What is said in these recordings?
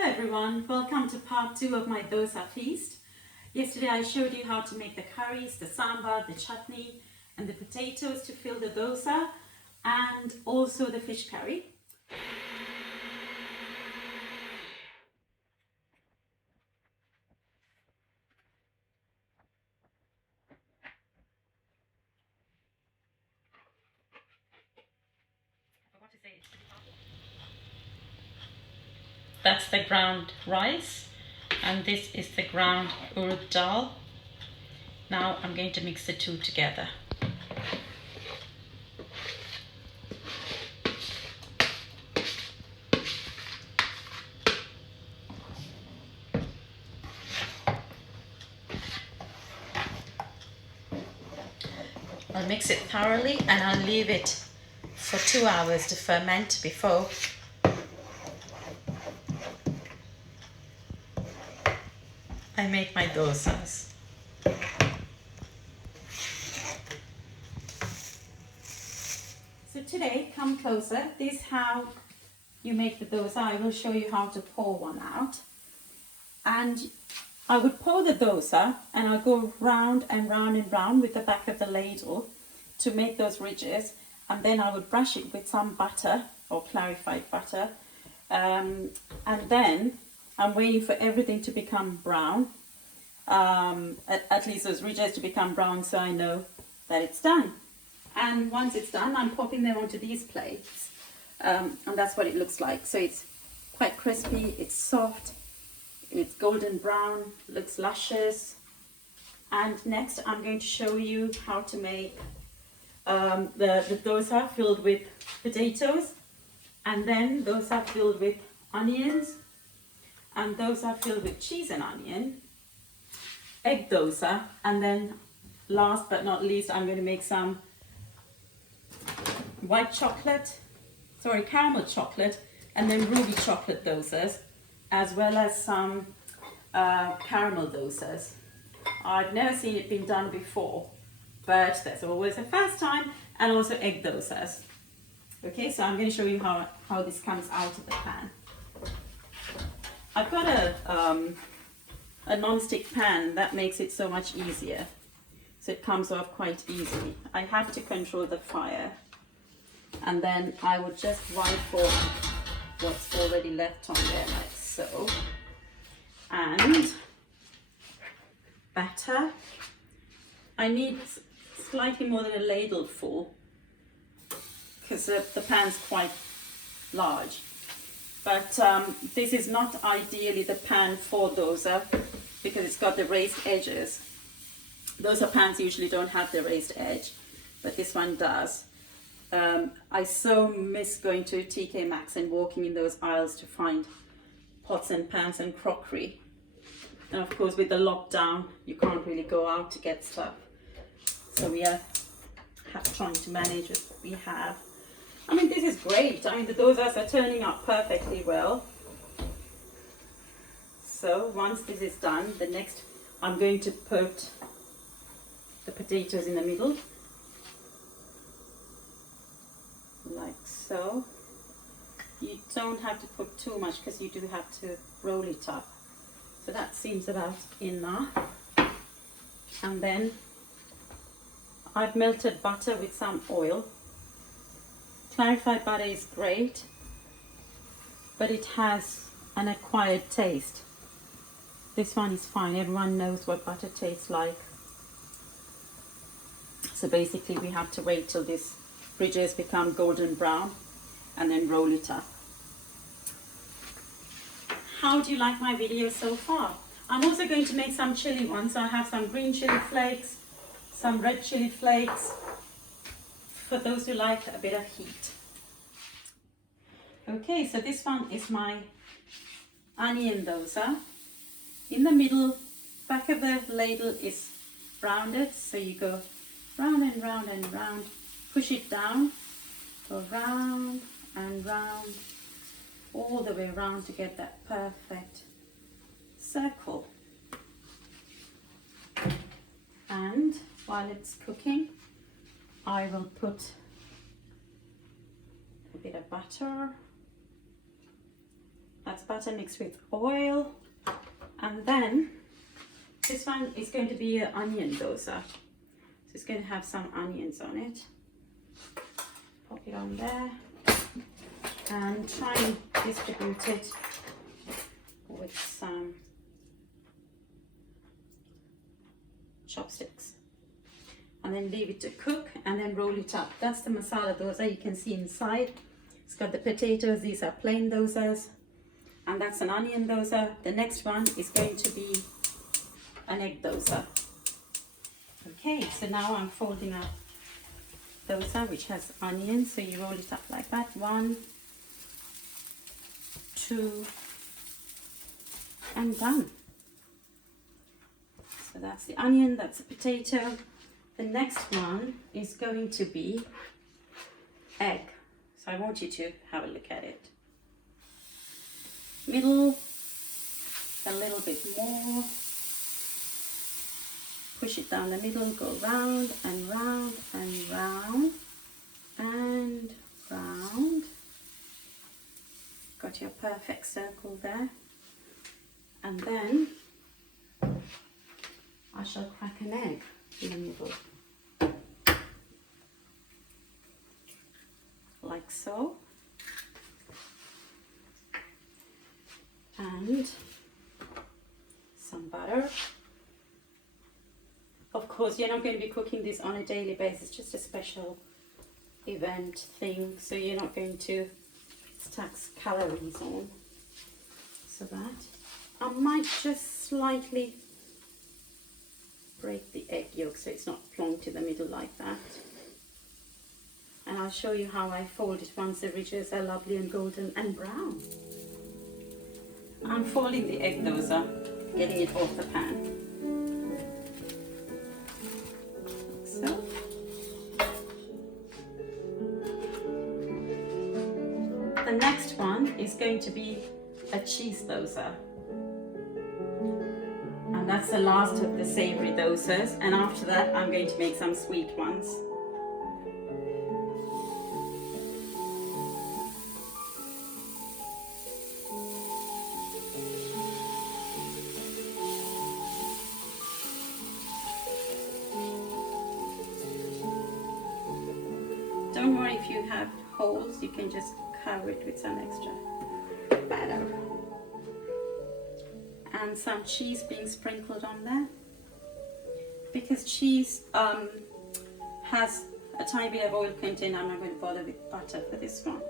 Hello everyone, welcome to part 2 of my dosa feast. Yesterday I showed you how to make the curries, the sambar, the chutney and the potatoes to fill the dosa and also the fish curry. That's the ground rice and this is the ground urad dal. Now I'm going to mix the two together. I'll mix it thoroughly and I'll leave it for 2 hours to ferment before I make my dosas. So today, come closer, this is how you make the dosa. I will show you how to pour one out. And I would pour the dosa and I'll go round and round and round with the back of the ladle to make those ridges, and then I would brush it with some butter or clarified butter, and then I'm waiting for everything to become brown, at least those ridges to become brown, so I know that it's done. And once it's done, I'm popping them onto these plates, and that's what it looks like. So it's quite crispy, it's soft, it's golden brown, looks luscious. And next I'm going to show you how to make the dosa filled with potatoes, and then dosa filled with onions, and dosa filled with cheese and onion, egg dosa, and then last but not least I'm going to make some caramel chocolate and then ruby chocolate dosas, as well as some caramel dosas. I've never seen it being done before, but that's always a first time, and also egg dosas. Okay, so I'm going to show you how this comes out of the pan. I've got a non-stick pan that makes it so much easier, so it comes off quite easily. I have to control the fire, and then I would just wipe off what's already left on there, like so. And batter, I need slightly more than a ladle full because the pan's quite large, but this is not ideally the pan for dosa because it's got the raised edges. Dosa pans usually don't have the raised edge, but this one does. I so miss going to TK Maxx and walking in those aisles to find pots and pans and crockery. And of course with the lockdown you can't really go out to get stuff, so we are trying to manage what we have. I mean, this is great. I mean, the dosas are turning out perfectly well. So once this is done, the next I'm going to put the potatoes in the middle, like so. You don't have to put too much because you do have to roll it up. So that seems about enough. And then I've melted butter with some oil. Clarified butter is great, but it has an acquired taste. This one is fine. Everyone knows what butter tastes like. So basically we have to wait till these ridges become golden brown and then roll it up. How do you like my video so far? I'm also going to make some chili ones. So I have some green chili flakes, some red chili flakes, for those who like a bit of heat. Okay, so this one is my onion dosa. In the middle, back of the ladle is rounded, so you go round and round and round, push it down, go round and round, all the way around to get that perfect circle. And while it's cooking, I will put a bit of butter That's butter mixed with oil. And then this one is going to be an onion dosa. So it's going to have some onions on it. Pop it on there and try and distribute it with some chopsticks. And then leave it to cook and then roll it up. That's the masala dosa. You can see inside. It's got the potatoes. These are plain dosas. And that's an onion dosa. The next one is going to be an egg dosa. Okay, so now I'm folding up dosa, which has onions. So you roll it up like that. 1, 2, and done. So that's the onion, that's the potato. The next one is going to be egg. So I want you to have a look at it. Middle, a little bit more. Push it down the middle, go round and round and round and round. Got your perfect circle there. And then I shall crack an egg in the middle. Like so. And some butter. Of course, you're not going to be cooking this on a daily basis, just a special event thing, so you're not going to stack calories on. So that I might just slightly break the egg yolk so it's not plonked to the middle like that. And I'll show you how I fold it once the ridges are lovely and golden and brown. I'm folding the egg dosa, getting it off the pan. Like so. The next one is going to be a cheese dosa. And that's the last of the savory dosas. And after that, I'm going to make some sweet ones. Don't worry if you have holes, you can just cover it with some extra batter. And some cheese being sprinkled on there. Because cheese has a tiny bit of oil content, I'm not going to bother with butter for this one.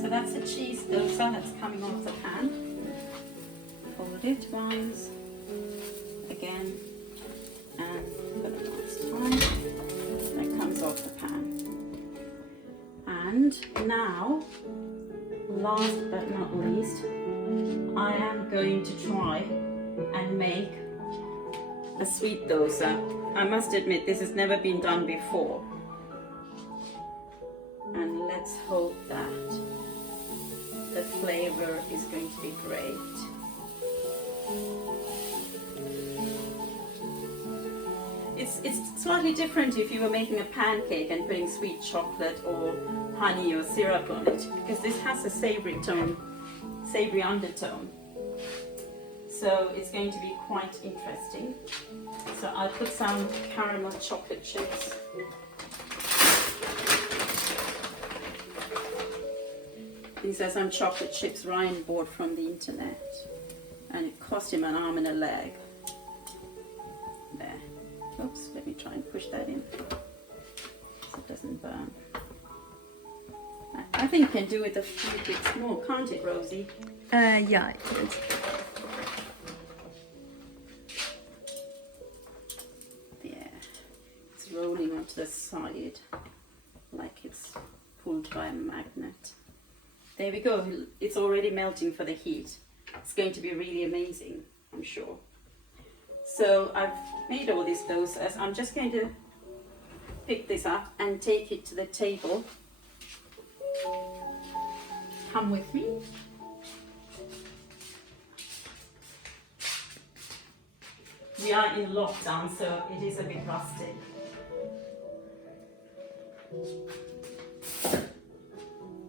So that's a cheese dosa that's coming off the pan. Fold it once, again, and for the last time, that comes off the pan. And now, last but not least, I am going to try and make a sweet dosa. I must admit, this has never been done before. And let's hope that the flavor is going to be great. It's slightly different if you were making a pancake and putting sweet chocolate or honey or syrup on it, because this has a savory undertone. So it's going to be quite interesting. So I'll put some caramel chocolate chips. These are some chocolate chips Ryan bought from the internet, and it cost him an arm and a leg. There. Oops, let me try and push that in so it doesn't burn. I think you can do it a few bits more, can't it, Rosie? Yeah. There. It's rolling onto the side like it's pulled by a magnet. There we go. It's already melting for the heat. It's going to be really amazing, I'm sure. So I've made all these dosas. I'm just going to pick this up and take it to the table. Come with me. We are in lockdown, so it is a bit rustic.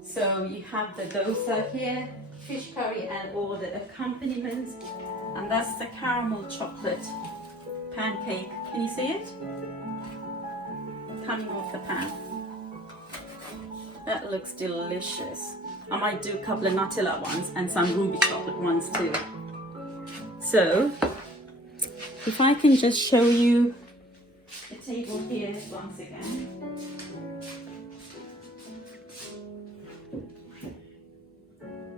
So you have the dosa here, fish curry and all the accompaniments. And that's the caramel chocolate pancake. Can you see it? Coming off the pan. That looks delicious. I might do a couple of Nutella ones and some ruby chocolate ones too. So, if I can just show you the table here once again.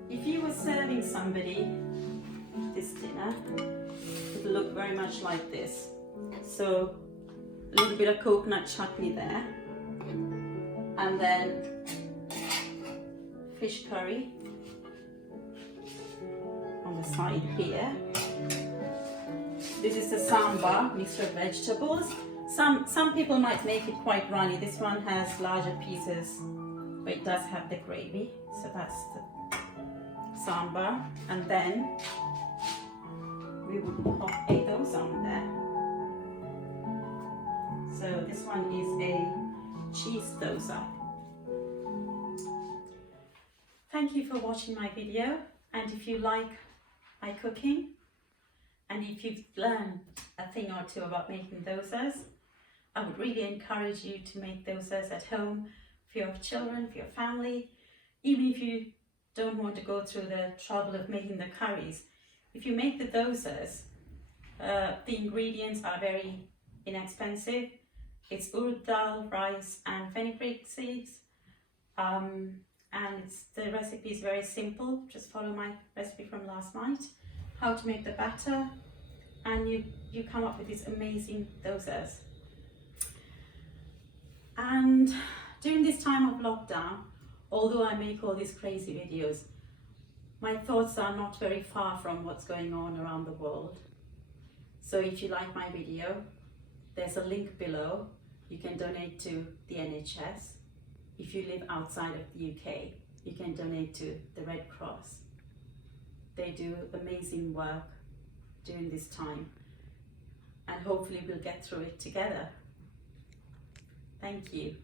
If you were serving somebody this dinner, it would look very much like this. So, a little bit of coconut chutney there, and then fish curry on the side here. This is the sambar, mixture of vegetables. Some people might make it quite runny. This one has larger pieces, but it does have the gravy. So that's the sambar, and then we would pop a dosa on there. So this one is a cheese dosa. Thank you for watching my video, and if you like my cooking and if you've learned a thing or two about making dosas, I would really encourage you to make dosas at home for your children, for your family. Even if you don't want to go through the trouble of making the curries, if you make the dosas, the ingredients are very inexpensive. It's urad dal, rice and fenugreek seeds. And the recipe is very simple. Just follow my recipe from last night, how to make the batter, and you come up with these amazing dosas. And during this time of lockdown, although I make all these crazy videos, my thoughts are not very far from what's going on around the world. So if you like my video, there's a link below. You can donate to the NHS. If you live outside of the UK, you can donate to the Red Cross. They do amazing work during this time, and hopefully we'll get through it together. Thank you.